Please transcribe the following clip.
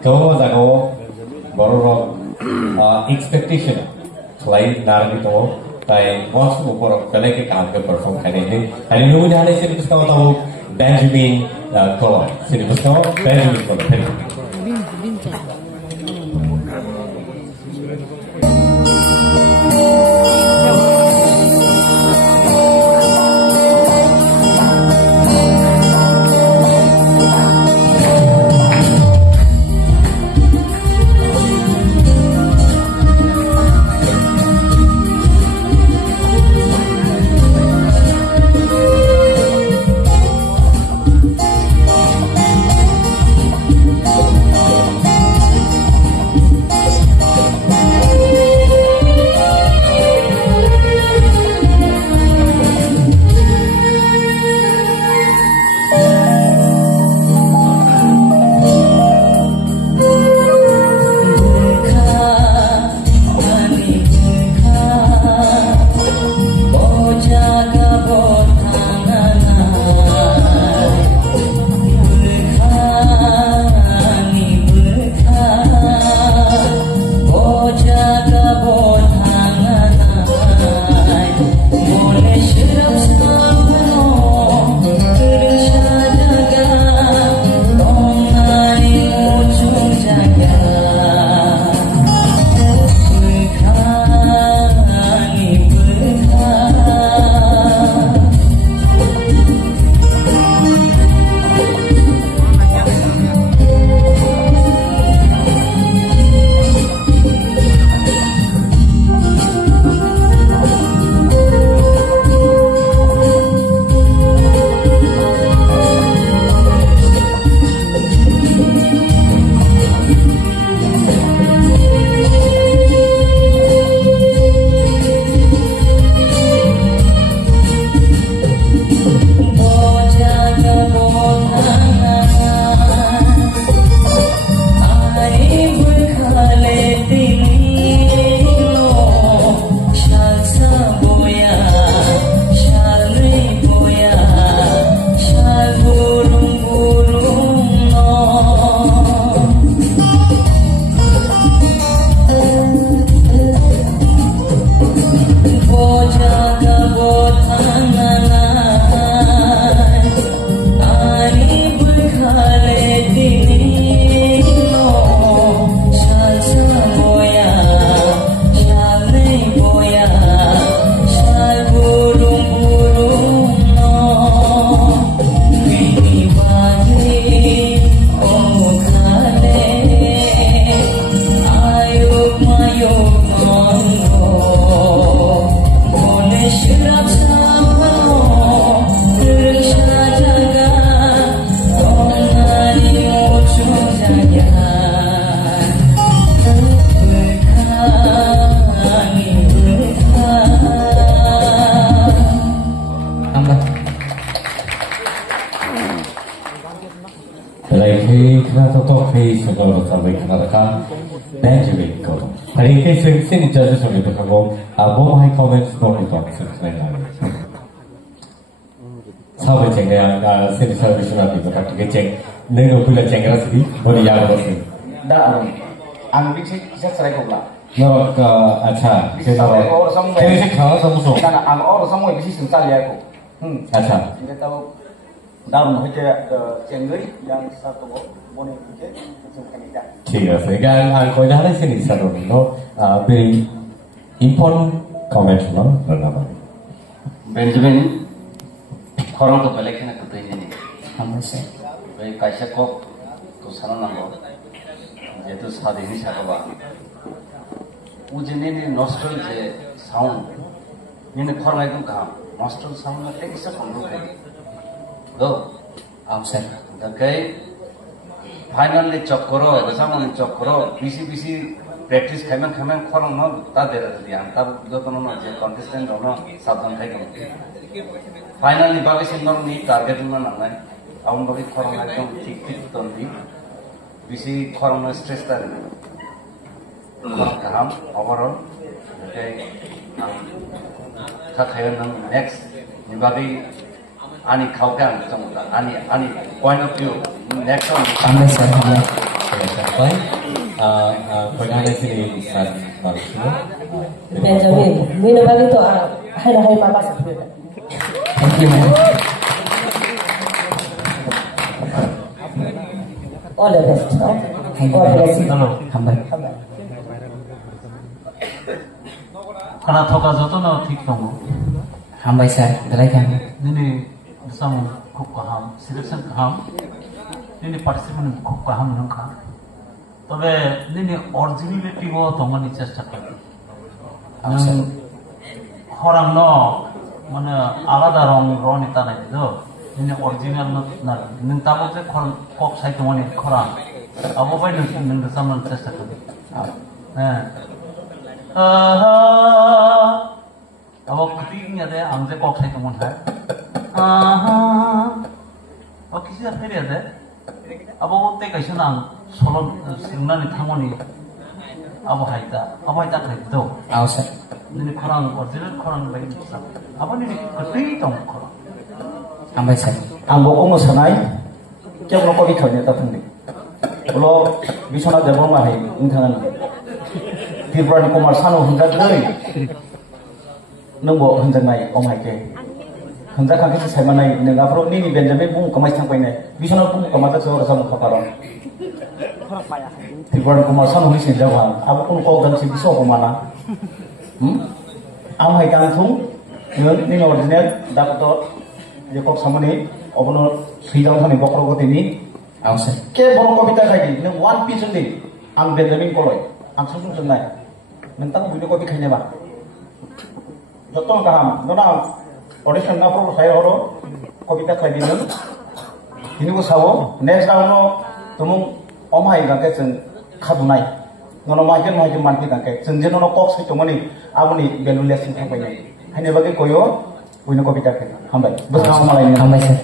Kalau jago borok expectation selain dari itu, tapi most borok kalau kita angkat perform kali ini, hari ini mungkin ada sini kita tahu Benjamin Colon, sini kita tahu Benjamin Colon. Benjamin Colon. Hari ini sini judges kami tu kamu, mau hai comments no itu sebenarnya lagi. Sahaja cengeng sini service nanti kita pakai ceng, neno pula cengeng sini, boleh ya boleh. Dah, angin sih serai kau lah. No, अच्छा, कैसे खाना समझो? Karena ang orang semua bisa susah lihat aku. अच्छा. Kita tahu dalam hujah cengeng yang satu boleh hujah semua kita. ठीक है, सेकंड कोई ना से नहीं sir no very important comment ना करना पड़े. बेंजामिन खरं तो पहले क्या करते हैं नहीं. हम से. भाई कैसे को तो सारा ना हो. ये तो सादे नहीं सारा बात. उजने ने नॉस्ट्रल से साउंड ये ने खरं एकदम कहाँ नॉस्ट्रल साउंड में एक सब पंडू है. तो हम से. तो कई फाइनली चक करो, सामान चक करो, बीसी प्रैक्टिस खाइमान खरं ना तादे रहते हैं. तब जो तो ना जो कंटेस्टेंट हो ना साधन खाई कम. फाइनली बाकी सिंगर नी टारगेट में ना है. अब उन बाकी खरं एकदम ठीक तो नहीं. बीसी खरं में स्ट्रेस था नहीं. Kaham overall, okay. Kakhayan ng next, nibagi ani kau kan, ani point of view next one. sampai pengadaan sini manusia. Benjamin, ini bagi tu hai mama sebut. Thank you, man. All the best. Thank you. God bless you. Humble. Karena thoka joto na thik tongo. Humble sir. Dalai kami. Nini sam khub kaham, selection kaham. Nini participant khub kaham nungka. তবে nini originality bo tongani chesta kori. Horang no মানে আলাদা রং নিতা নাই তো nini original na ning tabo je kok sai tongani khorang. Abo bai ning samnan chesta kori. Abo ketingnya deh, angze kok saya temuan hai. Oh kisi apa dia deh? Abo wote kaisa nang solon singnani thamoni. Abo haita kai do. Aw sir. Ini korang original korang lagi besar. Abo ini keting tong korang. Humble sir. Ang boko mo sanay, kaya mo ko ikaw niya tatang di. Ulo, bisona debo mahay, intangan. Tirban Kumar Sanu hendak dari, nunggu hendak naik, omai ke. Hendak kaki saya mana naik, nengah pro ni Benjamin bung kemai sampai naik. Bisona bung kemata seorang sama kaparan. Tirban Kumar Sanu ni sejauhan, aku pun kau dan si biso kemana? Amai kantung, ni original dapat tu, je kok sama ni, obono sejauh sana bokro ko tini. Aw sir. Ke borong ko bita kaki, neng one piece ni, ang Benjamin koloi, ang susung senai. Mentang video kopi kayaknya pak. Jotong kaham, nona audition na pro saya horo kopi tak kayak gini. Ini gua sawo, next round no tumung omai gak kayak ceng kadunai. Nona majen manti gak kayak ceng jen nona kok sih cuma nih, abu nih belu lesin sampai nih. Hanya bagi koyo, punya kopi tak kayak. Hambai, bersama malah ini. Humble sir.